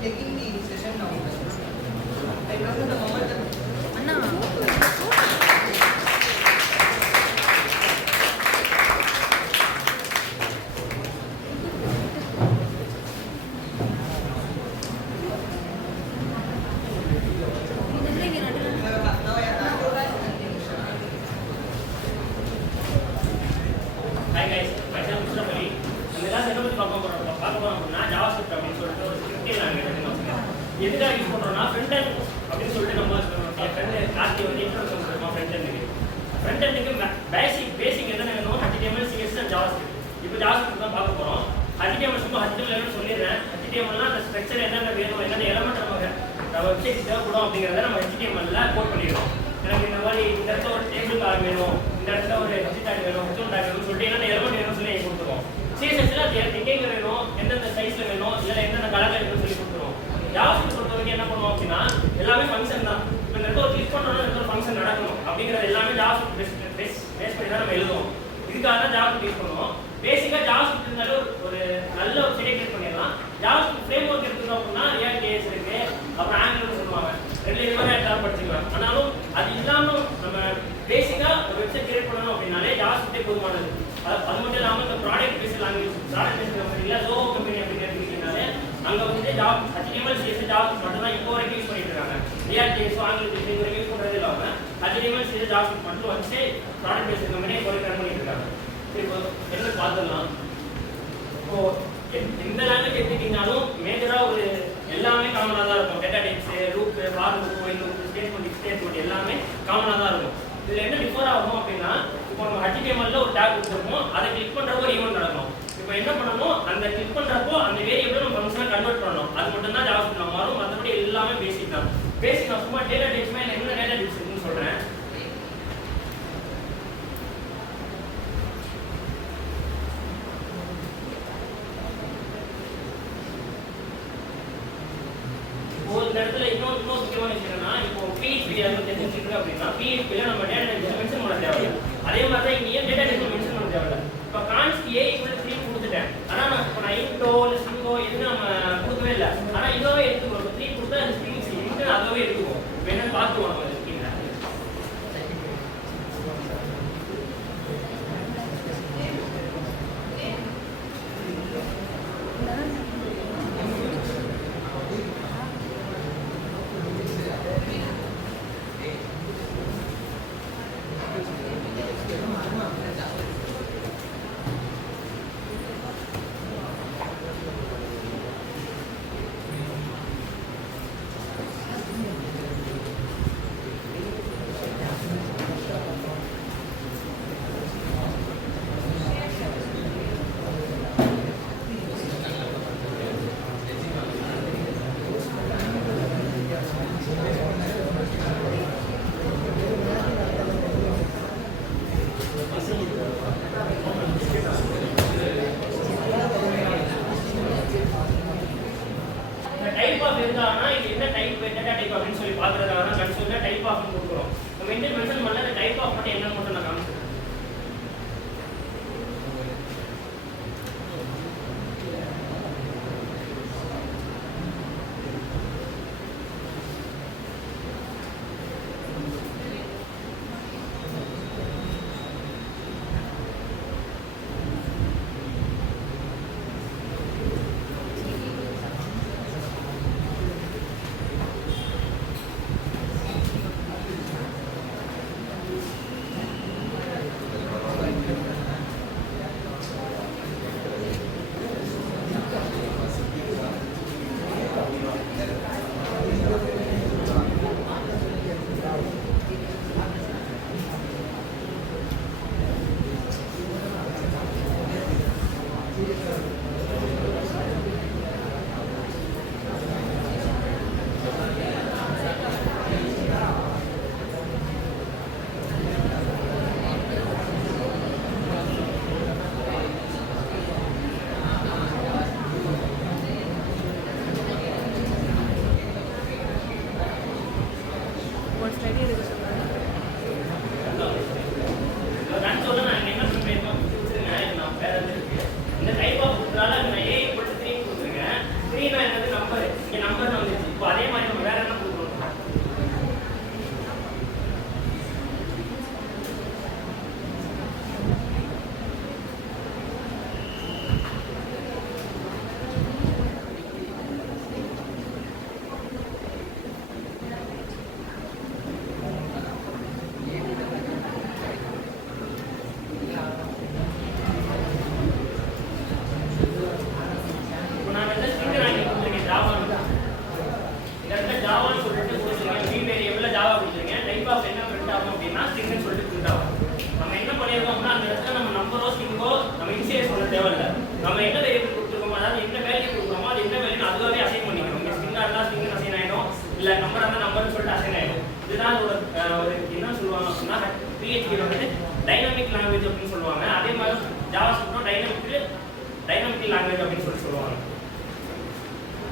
taking the session now. I come to the moment that Anna. Hi guys, myself Mr. Mali. நம்ம எல்லாம் setup பார்க்க போறோம் அப்படின்னா JavaScript அப்படின்னு சொல்லிட்டு ஒரு ஸ்கிரிப்டிங் லாங்குவேஜ் அப்படின்னு வச்சுக்கலாம். எதுக்காக யூஸ் பண்றோம்னா ஃப்ரண்ட் எண்ட் அப்படின்னு சொல்லிட்டு நம்ம ஃப்ரெண்ட் கார்த்தி வந்து இன்ட்ரோடக்ஷன் பண்ணுறோம் ஃப்ரண்ட் எண்டுக்கு. ஃப்ரண்ட் எண்டுக்கு பேசிக் என்ன வேணும் HTML, CSS and JavaScript. இப்போ JavaScript தான் பார்க்க போறோம். HTML சும்மா HTML சொல்லிடுறேன். HTMLனா அந்த ஸ்ட்ரக்சர் என்னென்ன வேணும், என்னென்ன எலமெண்ட் நம்ம வெப்சைட் தேவைப்படும் அப்படிங்கிறத நம்ம HTML கோட் பண்ணிடுறோம். எனக்கு இந்த மாதிரி இந்த இடத்துல ஒரு டேபிள் கார்டு வேணும், இந்த இடத்துல ஒரு ஹெச் டேக் வேணும், ஹெச் டேக் வேணும்னு சொல்லிட்டு என்னென்ன எலமெண்ட் வேணும்னு சொல்லி கொடுத்துருவோம். CSSல அது எங்கெங்க வேணும், எந்தெந்த சைஸ்ல வேணும், இல்லை எந்தெந்த கலர்ல வேணும்னு சொல்லி கொடுத்துருவோம். ஜாவாஸ்கிரிப்ட் பொறுத்த வரைக்கும் என்ன பண்ணுவோம் அப்படின்னா எல்லாமே ஃபங்க்ஷன் தான். இப்போ இந்த இடத்துல ஒரு கிளிக் பண்ணுறோம்னா இந்த ஒரு ஃபங்க்ஷன் நடக்கணும் அப்படிங்கிறது எல்லாமே ஜாவாஸ்கிரிப்ட் பேஸ் பண்ணி தான் நம்ம எழுதுவோம். இதுக்காக தான் ஜாவாஸ்கிரிப்ட் யூஸ் பண்ணுவோம். பேசிக்காக ஜாவாஸ்கிரிப்ட் இருந்தாலும் ஒரு நல்ல ஒரு சைடை கிரியேட் பண்ணிடலாம். ஜாவாஸ்கிரிப்ட் ஃப்ரேம் ஒர்க் எடுத்துக்கணும் அப்படின்னா React.js இருக்கு, அப்புறம் Angular சொல்லுவாங்க. ரெண்டு இதுவரை எல்லாரும் படிச்சுக்கலாம். ஆனாலும் அது இல்லாமல் நம்ம பேசிக்காக ஒரு வெப்சைட் கிரியேட் பண்ணணும் அப்படின்னாலே ஜாவாஸ்கிரிப்டே போதுமானது. அது மட்டும் இல்லாமல் இந்த ப்ராடக்ட் பேஸ்ட் லாங்குவேஜ் கம்பெனியில் ஜோவோ கம்பெனி அப்படின்னு எடுத்துக்கிட்டீங்கனாலே அங்கே வந்து HTML, CSS, JavaScript மட்டும் தான் இப்போ வரைக்கும் யூஸ் பண்ணிட்டு இருக்காங்க. React.js, Angular இது வரைக்கும் யூஸ் பண்ணுறது இல்லாமல் HTML, CSS, JavaScript மட்டும் வச்சு ப்ராடக்ட் பேஸ்ட் கம்பெனி இப்போ ரன் பண்ணிட்டு இருக்காங்க. இப்போ என்ன பார்த்துடலாம். இப்போ எந்த லாங்குவேஜ் எடுத்துக்கிட்டாலும் மேஜராக ஒரு எல்லாமே காமனாக தான் இருக்கும். Data types, loop, for loop, while loop, statement எல்லாமே காமனாக தான் இருக்கும். இதில் என்ன டிஃபர் ஆகும் அப்படின்னா இப்போ நம்ம HTML ஒரு டேக் கொடுத்துருக்கோம், அதை கிளிக் பண்ணுறப்போ ஒரு ஈவெண்ட் நடக்கும். இப்போ என்ன பண்ணணும், அந்த கிளிக் பண்ணுறப்போ அந்த வேரியபிளை நம்ம ஃபங்க்ஷனாக கன்வெர்ட் பண்ணணும். அது மட்டும் தான் ஜாவாஸ்கிரிப்ட்ல மாறும். மற்றபடி எல்லாமே பேசிக் தான். பேசிக் நான் சும்மா டேட்டா டைப்ஸ்மே என்ன டேட்டா டைப்ஸ் இருக்குன்னு சொல்கிறேன். இந்த இடத்துல இன்னொரு முக்கியமான விஷயம் என்னன்னா, இப்போ PHP தெரிஞ்சுருக்கு அப்படின்னா PHP-ல நம்ம டேட்டா டைப்ஸ் மென்ஷன் பண்ண தேவையில்லை. அதே மாதிரி தான் இங்கே டேட்டா டைப்ஸ் மென்ஷன் பண்ண தேவையில்லை. இப்போ கான்ஸ்ட் A = 3 கொடுத்துட்டேன். ஆனால் நான் இன்டோ இல்லை ஸ்ட்ரிங்கோ எதுவும் நம்ம கொடுக்கவே இல்லை. ஆனால் இதோவே எடுத்துக்கிறோம். இப்போ 3 கொடுத்தா அது ஸ்ட்ரிங்ஸ் இன்ட்டு அதவே எடுத்துக்குவோம். இப்போ என்னன்னு பார்த்துவோம் நம்ம ஸ்க்ரீனில்.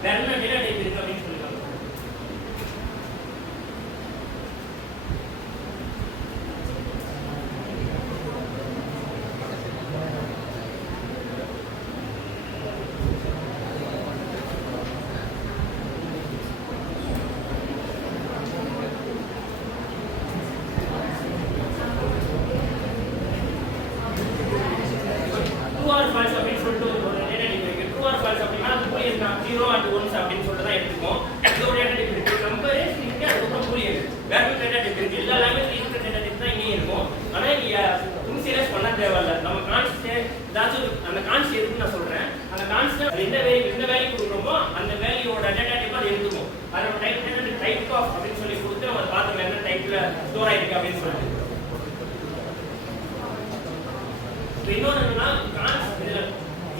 வேற என்ன டேட்டா டைப் இருக்கு அப்படின்னு சொல்லுவாங்க. ட்ரூ ஆர் ஃபால்ஸ் அப்படின்னு சொல்லிட்டு ஒரு டேட்டா டைப் இருக்கு. ட்ரூ ஆர் ஃபால்ஸ் அப்படின்னா பூலியன் தான், 0 and 1 அப்படின்னு சொல்லிட்டு தான் எடுத்துக்கோம். இது ஒரு டேட்டா டைப் இருக்கு. நம்பர் இருக்கு, அதுக்கப்புறம் பூலியன் வேற ஒரு டேட்டா டைப் இருக்கு. எல்லா லாங்குவேஜ்லயும் இருக்கிற டேட்டா டைப் தான் இங்கேயும் இருக்கும். ஆனா நீங்க இன்சீரியஸ் பண்ண தேவையில்ல. நம்ம கான்ஸ்ட் ஏதாச்சும் அந்த கான்ஸ்ட் எதுக்கு நான் சொல்றேன், அந்த கான்ஸ்ட் என்ன வேல்யூ கொடுக்குறோமோ அந்த வேல்யூவோட டேட்டா டைப் அது எடுத்துக்கும். அதோட டைப் ஆஃப் அப்படின்னு சொல்லி கொடுத்து நம்ம பார்த்தோம் என்ன டைப்ல ஸ்டோர் ஆயிருக்கு அப்படின்னு சொல்லிட்டு. இன்னொன்று என்னன்னா கான்ஸ்ட்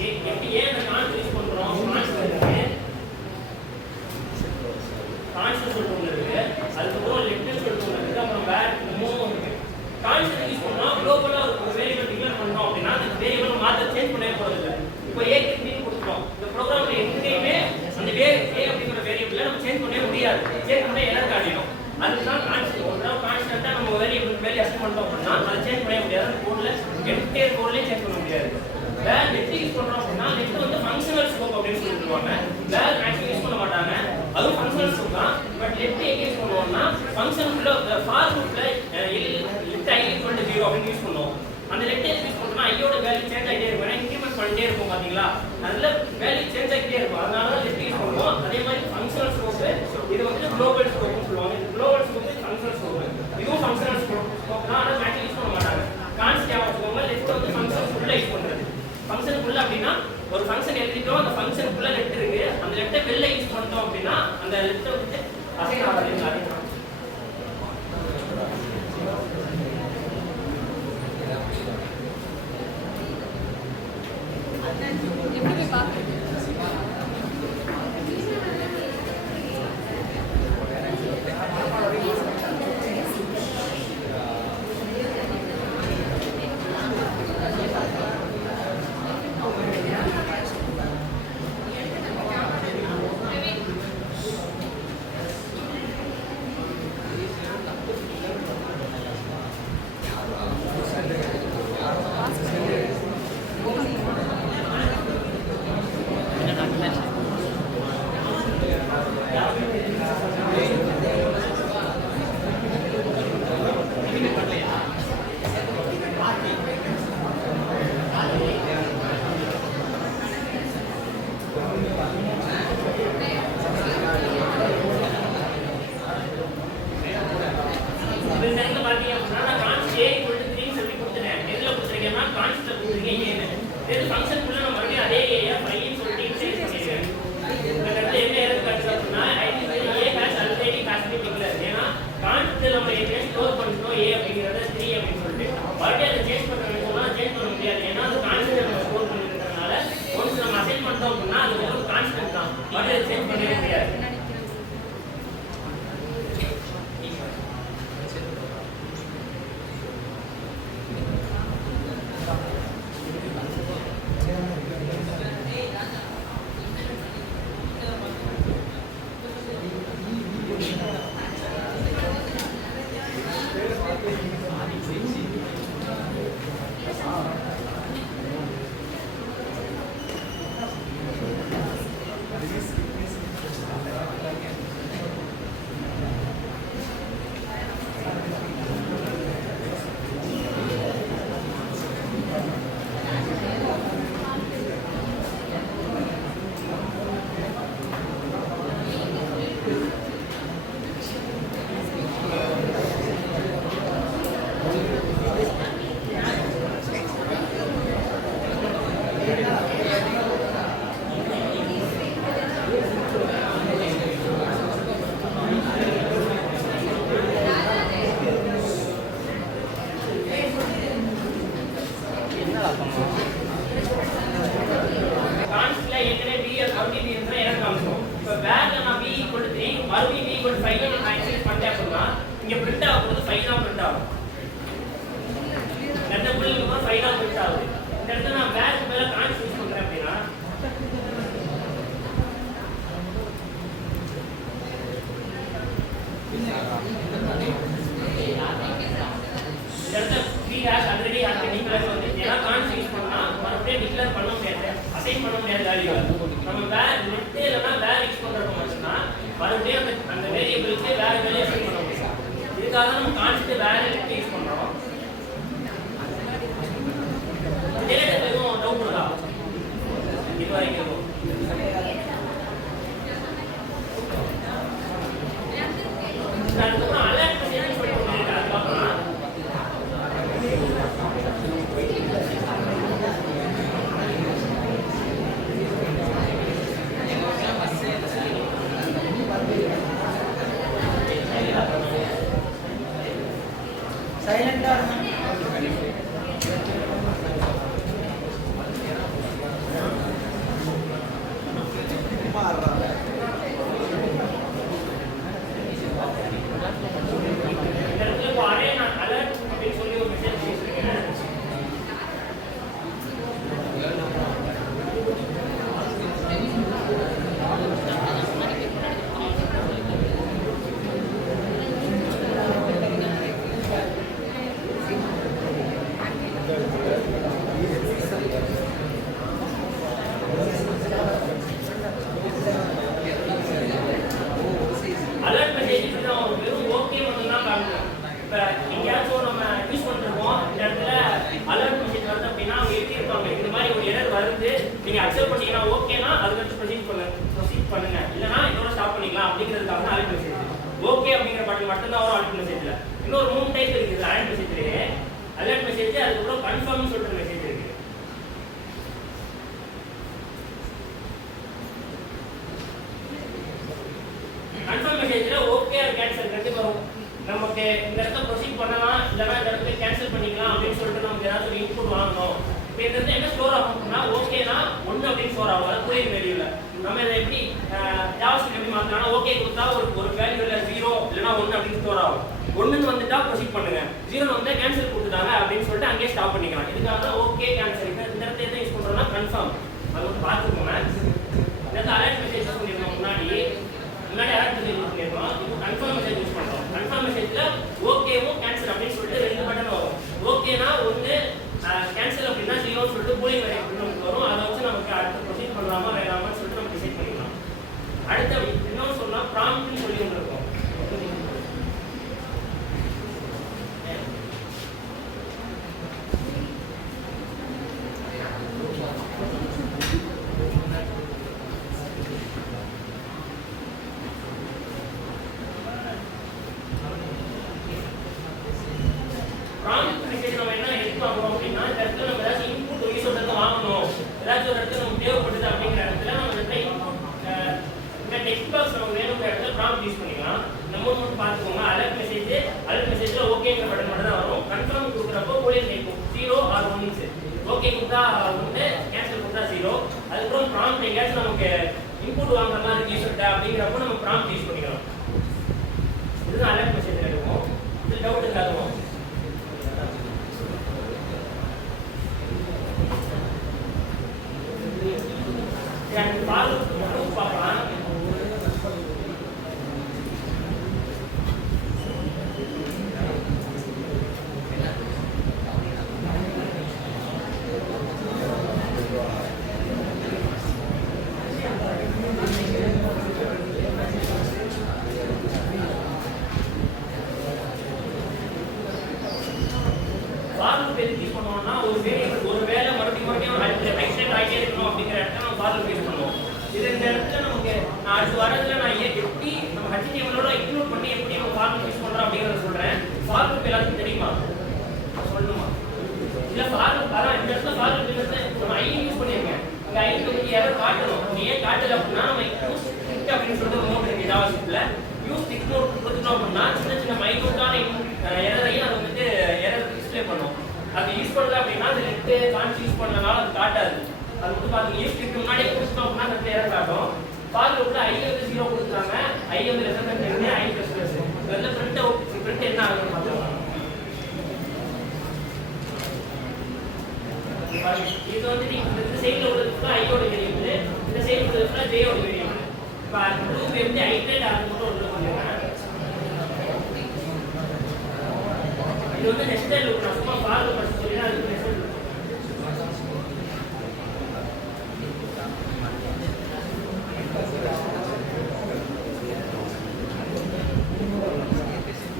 எப்படி ஏன் அந்த கான்ஸ்ட் யூஸ் பண்றோம், கான்ஸ்ட் சொல்றோம் இருக்கு, அதுக்கப்புறம் லெஃப்ட் சொல்றோம் இருக்கு, அப்புறம் வேர் மூவ் இருக்கு. கான்ஸ்ட் யூஸ் பண்ணா குளோபலா ஒரு வேரியபிள் டிக்ளேர் பண்றோம் அப்படின்னா அந்த வேரியபிள் மாத்த சேஞ்ச் பண்ணவே போறது இல்லை. இப்போ ஏ க்கு கொடுத்துறோம், இந்த ப்ரோக்ராம்ல எங்கேயுமே அந்த ஏ அப்படிங்கிற வேரியபிளை நம்ம சேஞ்ச் பண்ணவே முடியாது. சேஞ்ச் பண்ண எரர் காட்டிடும். அதுதான் கான்ஸ்ட். ஒன்றாவது கான்ஸ்டன்ட்டா நம்ம வேல்யூ அசைன் பண்ணோம் அப்படின்னா அதை சேஞ்ச் பண்ணவே முடியாது. அந்த கோட்ல என்டையர் கோட்லயே சேஞ்ச் பண்ண முடியாது. வேற லெஃப்ட் யூஸ் பண்றோம் அப்படின்னா லெஃப்ட் வந்து ஃபங்க்ஷனல் ஸ்கோப் அப்படின்னு சொல்லிடுவாங்க. வேற மேக்ஸிமம் யூஸ் பண்ண மாட்டாங்க, அதுவும் ஃபங்க்ஷனல் ஸ்கோப் தான். பட் லெஃப்ட் எங்க யூஸ் பண்ணுவோம்னா ஃபங்க்ஷனுக்குள்ள ஃபார் லூப்ல லெஃப்ட் ஐ ஈக்குவல் டு 0 அப்படின்னு யூஸ் பண்ணுவோம். அந்த லெஃப்ட் யூஸ் பண்ணோம்னா ஐயோட வேல்யூ சேஞ்ச் ஆகிட்டே இருக்கும். ஏன்னா இன்க்ரிமெண்ட் பண்ணிட்டே இருக்கும் பாத்தீங்களா, அதுல வேல்யூ சேஞ்ச் ஆகிட்டே இருக்கும். அதனால லெஃப்ட் யூஸ் பண்ணுவோம். அதே மாதிரி ஃபங்க்ஷனல் ஸ்கோப் இது வந்து குளோபல் ஸ்கோப்னு சொல்லுவாங்க. இந்த குளோபல் ஸ்கோப் ஃபங்க்ஷனல் ஸ்கோப், இதுவும் ஃபங்க்ஷனல் ஸ்கோப் தான். ஆனா மேக்ஸிமம் யூஸ் பண்ண மாட்டாங்க. கான்ஸ்ட் ஆஃப் லெஃப்ட் வந்து ஃபங்க்ஷனுக்குள்ள யூஸ் பண்றது. ஃபங்க்ஷனுக்குள்ள அப்படின்னா ஒரு ஃபங்க்ஷன் எழுதிட்டோம், அந்த ஃபங்க்ஷனுக்குள்ள லெஃப்ட் இருக்கு, அந்த லெஃப்ட்டை வெளில யூஸ் பண்ணிட்டோம் அப்படின்னா அந்த லெஃப்ட்டை வந்து அசைன் ஆகாது. எப்படி பார்க்குறீங்க? இடத்துல ஃப்ரீ ஹேஷ் ஆல்ரெடி டிக்ளேர் வந்து ஏன்னா கான்ஸ் யூஸ் பண்ணா மறுபடியும் டிக்ளேர் பண்ண முடியாது, அசைன் பண்ண முடியாது வேல்யூ. நம்ம வேர் நெட் இல்லைன்னா வேர் யூஸ் பண்றப்ப மட்டும்தான் மறுபடியும் அந்த வேரியபிளுக்கு வேற வேல்யூ அசைன் பண்ண முடியும். இதுக்காக தான் நம்ம கான்ஸ்ட் வேர் நெட் யூஸ் பண்றோம். டேட்டா எதுவும் டவுட் இருக்கா இது வரைக்கும்? அதுக்கப்புறம் அலர்ட் மெசேஜ் சொல்லிட்டு ஒன்று இருக்கு, அது பார்க்கலாம். சைலண்டா இந்த இடத்துல இப்போ அரே நான் அலர்ட் அப்படின்னு சொல்லி ஒரு மெசேஜ் வச்சிருக்கேன். அலர்ட் மெசேஜ் தான் வெறும் ஓகே மட்டும் தான் காமிக்கும். இப்போ எங்கேயாச்சும் நம்ம யூஸ் பண்ணிருக்கோம், இந்த இடத்துல அலர்ட் மெசேஜ் வருது அப்படின்னா அவங்க எழுதியிருப்பாங்க இந்த மாதிரி ஒரு எரர் வருது, நீங்கள் அக்செப்ட் பண்ணீங்கன்னா ஓகேனா அதுக்கடுத்து ப்ரொசீட் பண்ணுங்க, இல்லைனா இதோட ஸ்டாப் பண்ணிக்கலாம் அப்படிங்கிறதுக்காக தான் அலர்ட் மெசேஜ். ஓகே அப்படிங்கிற பட்டன் மட்டும்தான் வரும் அலர்ட் மெசேஜில். இன்னொரு 3 டைப் இருக்குது அலர்ட் மெசேஜ்லேயே. அலர்ட் மெசேஜ், அதுக்கப்புறம் கன்ஃபார்ம்னு சொல்லிட்டு மெசேஜ் இருக்கு. கன்ஃபார்ம் மெசேஜ்ல ஓகே ஆர் கேன்சல் ரெண்டு வரும். நமக்கு இந்த இடத்துல ப்ரொசீட் பண்ணலாம், இல்லைனா இந்த இடத்துல கேன்சல் பண்ணிக்கலாம் அப்படின்னு சொல்லிட்டு நமக்கு ஏதாவது ஒரு இன்புட் வாங்கணும். இப்போ இந்த இடத்துல என்ன ஸ்டோர் ஆகும்னா ஓகேனா 1 அப்படின்னு ஸ்டோர் ஆகும், அது பூலியன் வேல்யூல. நம்ம இதை எப்படி ஜாவாஸ்கிரிப்ட் எப்படி மாத்தலாம்? ஓகே கொடுத்தா ஒரு வேல்யூல 0 இல்லைனா 1 அப்படின்னு ஸ்டோர் ஆகும். 1ன்னு வந்துட்டா ப்ரொசீட் பண்ணுங்க, 0 வந்து கேன்சல் கொடுத்துட்டாங்க அப்படின்னு சொல்லிட்டு அங்கேயே ஸ்டாப் பண்ணிக்கலாம். இதுக்காக தான் ஓகே கேன்சல். இந்த இடத்துல எதை யூஸ் பண்றோம்னா கன்ஃபார்ம். அது வந்து பார்த்துக்கோங்க. இந்த இடத்துல அலர்ட் மெசேஜ் பண்ணிருக்கோம், முன்னாடி அலர்ட் மெசேஜ் யூஸ் பண்ணிருக்கோம், இப்போ கன்ஃபார்ம் மெசேஜ் யூஸ் பண்றோம். கன்ஃபார்ம் மெசேஜ்ல ஓகேவும் கேன்சல் அப்படின்னு சொல்லிட்டு 2 பட்டன் வரும். ஓகேனா 1, கேன்சல் அப்படின்னா 0 சொல்லிட்டு பூலியன் வேல்யூ நமக்கு வரும். அதை வச்சு நமக்கு அடுத்து ப்ரொசீட் பண்ணலாமா வேணாமான்னு சொல்லிட்டு நம்ம டிசைட் பண்ணிக்கலாம். அடுத்து இன்னொன்று சொன்னா ப்ராம்ப்ட்னு சொல்லி ஒன்று இருக்கும். ப்ராம்ப்ட் மெசேஜ் நம்ம என்ன எதிர்பார்க்கிறோம் அப்படின்னா இந்த இடத்துல நம்ம ஏதாச்சும் இன்புட் யூஸ் பண்ணுறது வாங்கணும், ஏதாச்சும் ஒரு இடத்துல நமக்கு தேவைப்படுது அப்படிங்கிற இடத்துல நம்ம இந்த இந்த டெக்ஸ்ட் பாக்ஸ் நமக்கு வேணுங்கிற இடத்துல ப்ராம்ப்ட் யூஸ் பண்ணிக்கலாம். நம்ம மட்டும் பார்த்துக்கோங்க. அலர்ட் மெசேஜ்ல ஓகேங்கிற பட்டன் மட்டும் தான் வரும். கன்ஃபார்ம் கொடுக்குறப்போ பூலியன் டைப் 0 ஆர் 1. ஓகே கொடுத்தா 1, கேன்சல் கொடுத்தா 0. அதுக்கப்புறம் ப்ராம்ப்ட் எங்கேயாச்சும் நமக்கு இன்புட் வாங்குற மாதிரி யூஸ் அப்படிங்கிறப்போ நம்ம ப்ராம்ப்ட் யூஸ் பண்ணிக்கலாம். இதுதான் அலர்ட் மெசேஜ் இருக்கும். இது டவுட் இல்லாதவும் பார்க்கலாம். ஃபார்லூப் எதுக்கு யூஸ் பண்ணுவோம்னா ஒரு வேலை மறுபடியும் எக்ஸ்டெண்ட் ஆகிட்டே இருக்கணும் அப்படிங்கிற இடத்துல நம்ம ஃபார்லூப் யூஸ் பண்ணுவோம். இது இந்த இடத்துல நமக்கு நான் அடுத்து வரதுல நான் எப்படி நம்ம HTML-ஓட இன்க்ளூட் பண்ணி எப்படி நம்ம ஃபார்லூப் யூஸ் பண்றோம் அப்படிங்கறத சொல்றேன். ஃபார்லூப் எல்லாத்துக்கும் தெரியுமா? சொல்லணுமா? இல்ல ஃபார்லூப் அதான் இந்த இடத்துல ஃபார்லூப் நம்ம ஐ யூஸ் பண்ணிருக்கேன். இந்த ஐக்கு வந்து எரர் காட்டணும். நீ ஏன் காட்டல அப்படின்னா நம்ம யூஸ் டிக் அப்படின்னு சொல்லிட்டு ஒரு நோட் இருக்கு ஜாவாஸ்கிரிப்ட்ல. யூஸ் டிக் நோட் கொடுத்துட்டோம் அப்படின்னா சின்ன மைனூட்டான எரரையும் அது வந்துட்டு எரர் டிஸ்ப்ளே பண்ணும். அது யூஸ் பண்ணல அப்படின்னா அது லெஃப்ட் கான்ஸ் யூஸ் பண்ணனால அது காட்டாது. அது வந்து பாத்தீங்க யூஸ் டிக் முன்னாடியே கொடுத்துட்டோம் அப்படின்னா அந்த எரர் காட்டும். ஃபார்லூப்ல ஐ வந்து 0 கொடுத்துட்டாங்க, ஐ வந்து லெஸ் தென் 10, ஐ பிளஸ் பிளஸ். இதெல்லாம் பிரிண்ட் என்ன ஆகுதுன்னு பார்த்துக்கலாம். இது வந்து இந்த சைடுல உள்ளதுக்கு ஐயோட வேரியபிள், இந்த சைடுல உள்ளதுக்கு ஜேயோட வேரியபிள். இப்போ லூப் எப்படி ஐட்ரேட் ஆகுது மட்டும் ஒன்று பண்ணுங்க. இது வந்து நெஸ்டட் லூப். நான் சும்மா ஃபார் லூப் படிச்சு சொல்லினா அது நெஸ்டட் லூப்.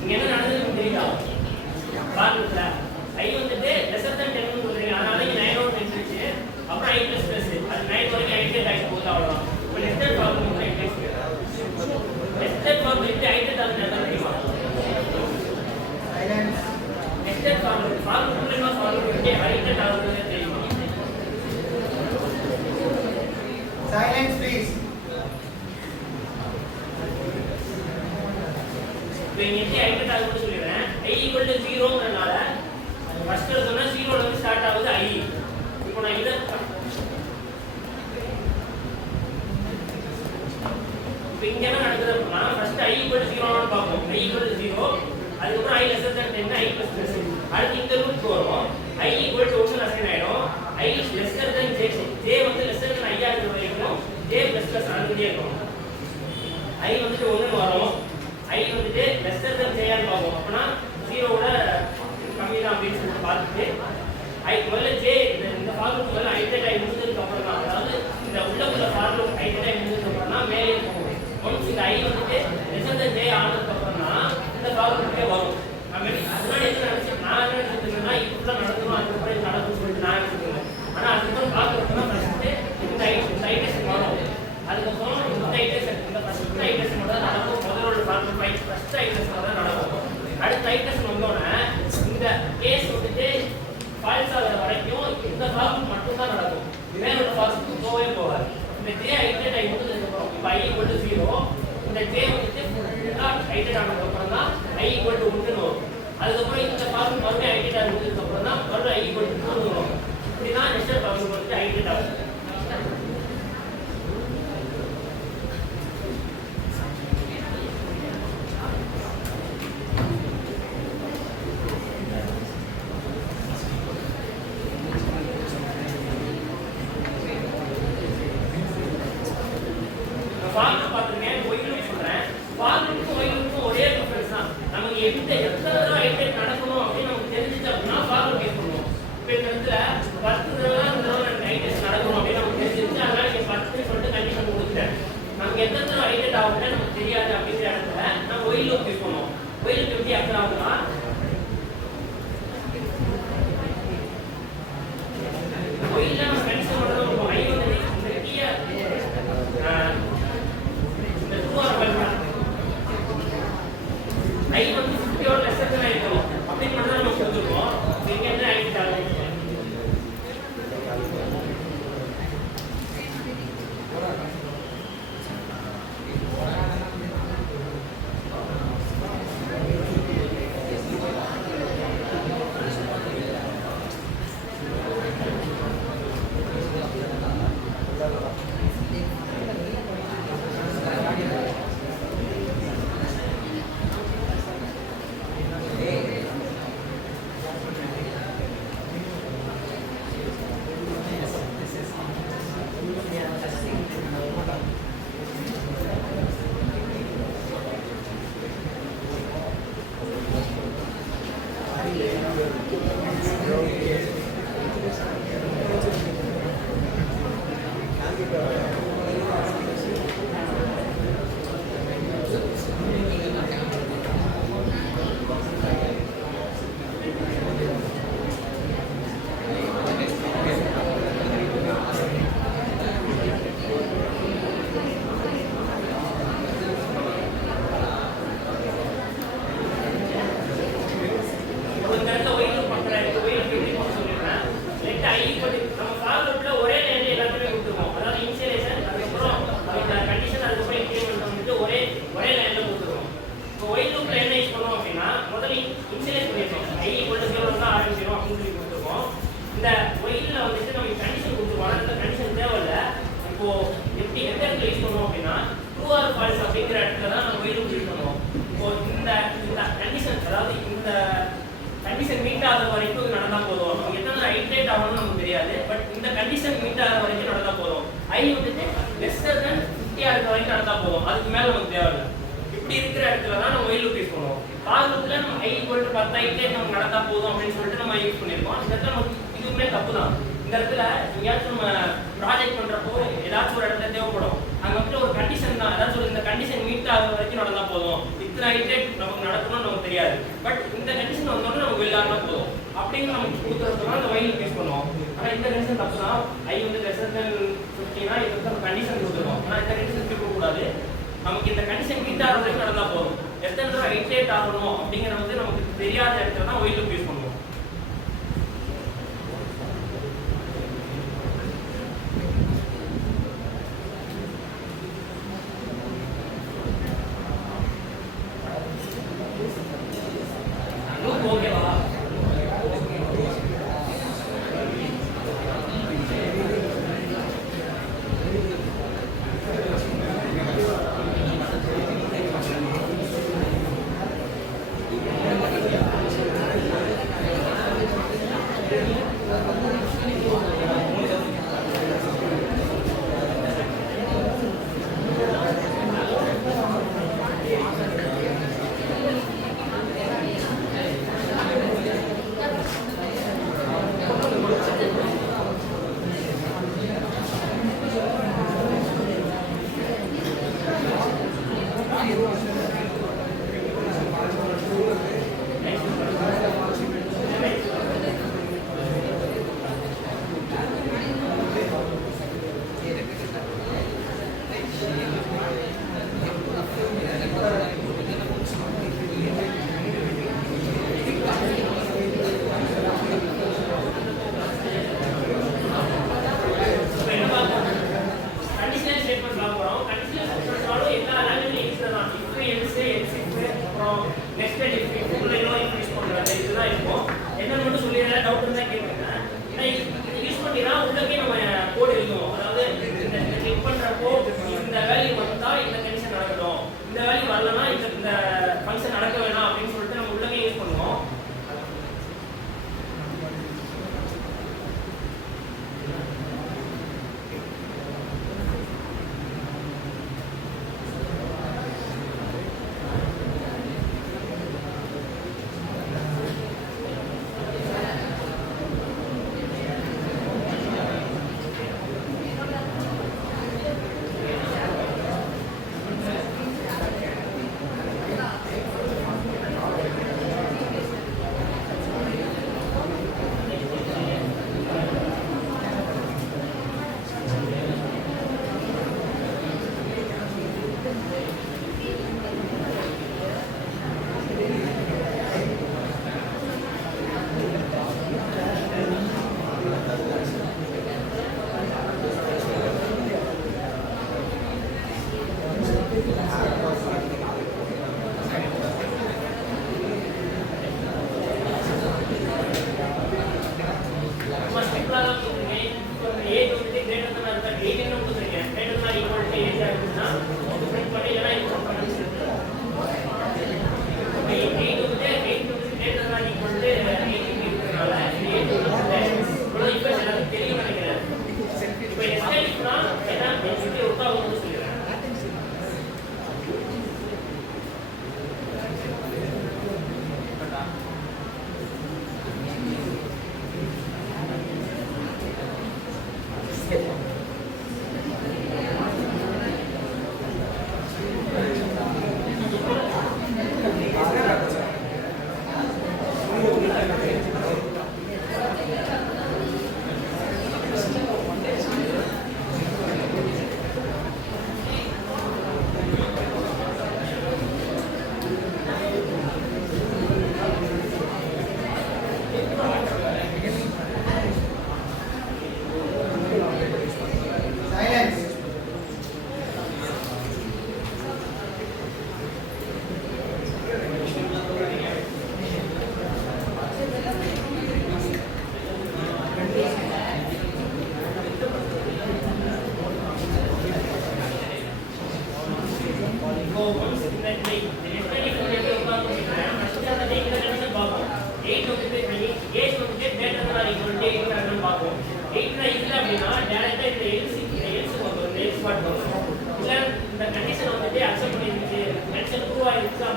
இங்க என்ன நடந்ததுன்னு தெரியுதா? ஃபார் லூப்ல I வந்துட்டு லெஸர் தென் 10 னு சொல்றீங்க. அதனால இங்க 9 ஓட இருந்துச்சு. அப்புறம் I++ அது 9 வரைக்கும் ஐட்டரேட் ஆகி போகுது அவ்வளவுதான். இப்போ nested for loop nested for loop iterate ஆகுது என்ன தெரியுமா? சைலன்ஸ். நெஸ்டட் ஃபார் லூப் மூலமா ஃபார் லூப் ஐட்டரேட் ஆகுது தெரியுமா? Silence please. இப்போ இங்க எப்படி ஐட்டரேட் ஆகுதுன்னு சொல்லிடுறேன். I = 0ங்கறனால ஃபர்ஸ்ட் சொன்னா 0 ல இருந்து ஸ்டார்ட் ஆகுது I. இப்போ நான் இத இப்போ இங்க என்ன நடக்குது அப்படின்னா ஃபர்ஸ்ட் I = 0 ன்னு பார்ப்போம். I = 0 அதுக்கப்புறம் I less than 10 I++. அடுத்து இந்த லூப்க்கு வரும். I = 1 அசைன் ஆயிடும். I lesser than j. j வந்து lesser than I ஆகுற வரைக்கும் j++ ஆகிட்டே இருக்கும். I வந்துட்டு 1 ன்னு வரும். I வந்துட்டு lesser than j ஆன்னு பார்ப்போம். அப்பனா 0 ஓட கம்மி தான் அப்படின்னு சொல்லிட்டு பார்த்துட்டு முதல்ல j இந்த ஃபார் லூப் முதல்ல ஐட்டரேட் ஆகி முடிஞ்சதுக்கு அப்புறம் தான், அதாவது இந்த உள்ள ஃபார் லூப் ஐட்டரேட் ஆகி முடிஞ்சதுக்கு அப்புறம் தான் மேலே போகும். ஒன்ஸ் இந்த I வந்துட்டு லெஸர் தென் j ஆனதுக்கு அப்புறம் தான் இந்த ஃபார் லூப்க்கே வரும். அதனால என்ன நினைச்சேன், நான் என்ன நினைச்சிருந்தேன்னா இப்படிலாம் நடந்துடும், அதுக்கப்புறம் இது நடக்கும்னு சொல்லிட்டு நான் நினைச்சிருந்தேன். ஆனால் அதுக்கப்புறம் பார்க்கறதுனா ஃபர்ஸ்ட்டு இந்த ஐட்டரேஷன் வரும். அதுக்கப்புறம் இந்த ஐட்டரேஷன் இந்த ஃபர்ஸ்ட் ஐட்டரேஷன் மட்டும் தான் நடக்கும். முதல்ல ஃபார் லூப் ஃபர்ஸ்ட் ஐட்டரேஷன் தான் நடக்கும். அடுத்த ஐட்டரேஷன் வந்தோடனே இந்த கேஸ் வந்துட்டு ஃபால்ஸ் ஆகிற வரைக்கும் இந்த ஃபார் லூப் மட்டும் தான் நடக்கும். வேற ஒரு ஃபார் லூப் போகவே போகாது. இந்த j ஐட்டரேட் ஆகி முடிஞ்சதுக்கப்புறம் இப்போ I = 0 இந்த j வந்துட்டு ஐட்டரேட் ஆனதுக்கப்புறம் தான் I = 1 வரும். அதுக்கப்புறம் இந்த ஃபார் லூப் மறுபடியும் ஐட்டரேட் ஆகி முடிஞ்சதுக்கப்புறம் தான் மறுபடியும் I = 2 வரும். இப்படி தான் நெஸ்டட் ஃபார் லூப் வந்து ஐட்டரேட் ஆகும். எத்தனை தடவை ஐட்டரேட் நடக்கணும் அப்படின்னு நமக்கு தெரிஞ்சிச்சு அப்படின்னா ஃபார் லூப் யூஸ் பண்ணுவோம். இப்போ இந்த இடத்துல 10 தடவை ஐட்டரேட் நடக்கணும் அப்படின்னு நமக்கு தெரிஞ்சிருச்சு. அதனால நீங்க 10 சொல்லிட்டு கண்டிஷன் கொடுத்துட்டேன். நமக்கு எத்தனை தடவை ஐட்டரேட் ஆகும்னு நமக்கு தெரியாது அப்படிங்கிற இடத்துல நம்ம ஒயில் லூப் யூஸ் பண்ணுவோம். ஒயில் லூப் எப்படி அப்ளை ஆகும்னா ஒயில்ல நம்ம கண்டிஷன் மட்டும் தான் கொடுப்போம். I வந்து இந்த கீயை இந்த 2R பண்ணலாம். I வந்து 50 ஓட லெஸர் தென் ஆயிருக்கும் அப்படின்னு மட்டும் தான் நம்ம கொடுத்துருக்கோம். இங்க என்ன ஐட்டரேட் ஆகும்? இந்த ஒயில்ல வந்துட்டு நம்ம கண்டிஷன் கொடுத்துருவோம். அந்த கண்டிஷன் தேவையில்ல. இப்போ எப்படி எந்த இடத்துல யூஸ் பண்ணுவோம் அப்படின்னா ட்ரூ ஆர் ஃபால்ஸ் அப்படிங்கிற இடத்துல தான் நம்ம ஒயில் யூஸ் பண்ணுவோம். இப்போ இந்த கண்டிஷன், அதாவது இந்த கண்டிஷன் மீட் ஆகிற வரைக்கும் இது நடந்தா போதும். நமக்கு எத்தனை ஐட்ரேட் ஆகணும்னு நமக்கு தெரியாது. பட் இந்த கண்டிஷன் மீட் ஆகிற வரைக்கும் நடந்தா போதும். ஐ வந்துட்டு லெஸ்ஸர் தென் 50 ஆகிற வரைக்கும் நடந்தா போதும். அதுக்கு மேல நமக்கு தேவையில்லை. இப்படி இருக்கிற இடத்துல தான் நம்ம ஒயில் யூஸ் பண்ணுவோம். ஆரம்பத்தில் நம்ம i = 10 ஐட்டே நம்ம நடந்தா போதும் அப்படின்னு சொல்லிட்டு நம்ம யூஸ் பண்ணியிருக்கோம். இந்த இடத்துல நமக்கு இதுவுமே தப்பு தான். இந்த இடத்துல எங்கேயாச்சும் நம்ம ப்ராஜெக்ட் பண்ணுறப்போ ஏதாச்சும் ஒரு இடத்துல தேவைப்படும். அங்கே வந்துட்டு ஒரு கண்டிஷன் தான், ஏதாச்சும் இந்த கண்டிஷன் மீட் ஆகிற வரைக்கும் நடந்தா போதும், இத்தனை ஐட்டே நமக்கு நடக்கணும்னு நமக்கு தெரியாது. பட் இந்த கண்டிஷன் வந்தோடனே நமக்கு வெளியானா போதும் அப்படின்னு நமக்கு கொடுத்துறதுனா அந்த வயலில் யூஸ் பண்ணுவோம். ஆனால் இந்த கண்டிஷன் தப்பு தான். i வந்து <15 இது வந்து நம்ம கண்டிஷன் கொடுத்துருவோம். ஆனால் இந்த கண்டிஷன் இருக்கக்கூடாது. நமக்கு இந்த கண்டிஷன் மீட் ஆகிற வரைக்கும் நடந்தா போதும். எத்தனை தடவை ஐட்டேட் ஆகணும் அப்படிங்கிற வந்து நமக்கு தெரியாத இடத்துல தான் வயலில் யூஸ் பண்ணுவோம்.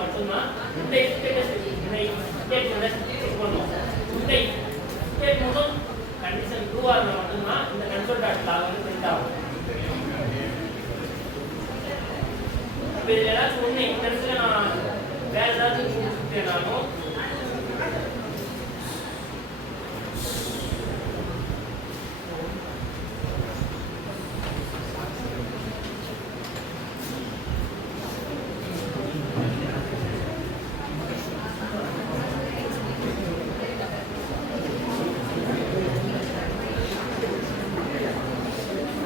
மட்டும்தான் இந்த எக்ஸ்பெக்டேஷன் இப்போ இதில் ஏதாச்சும் ஒன்று இந்த இடத்துல நான் வேற ஏதாச்சும் கொடுத்துட்டேனாலும்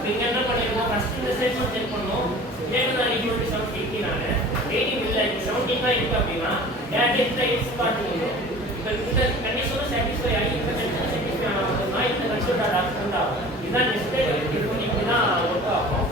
இங்க என்ன பண்ணிருக்கோம் ஃபர்ஸ்ட் இந்த ஸ்டேட்மெண்ட் செக் பண்ணோம் ஏன் நான் ஈக்குவல் டு 70 நானு 80 இல்ல இது 70 தான் இருக்கு அப்படினா டேட்டா இந்த எக்ஸ் பார்ட் வரும் இப்போ இந்த கண்டிஷன் சாட்டிஸ்ஃபை ஆகி இந்த கண்டிஷன் சாட்டிஸ்ஃபை ஆனா மட்டும் தான் இந்த கன்சிடர் ஆகும் இதுதான் நெக்ஸ்ட் இது இப்படி தான் ஒர்க் ஆகும்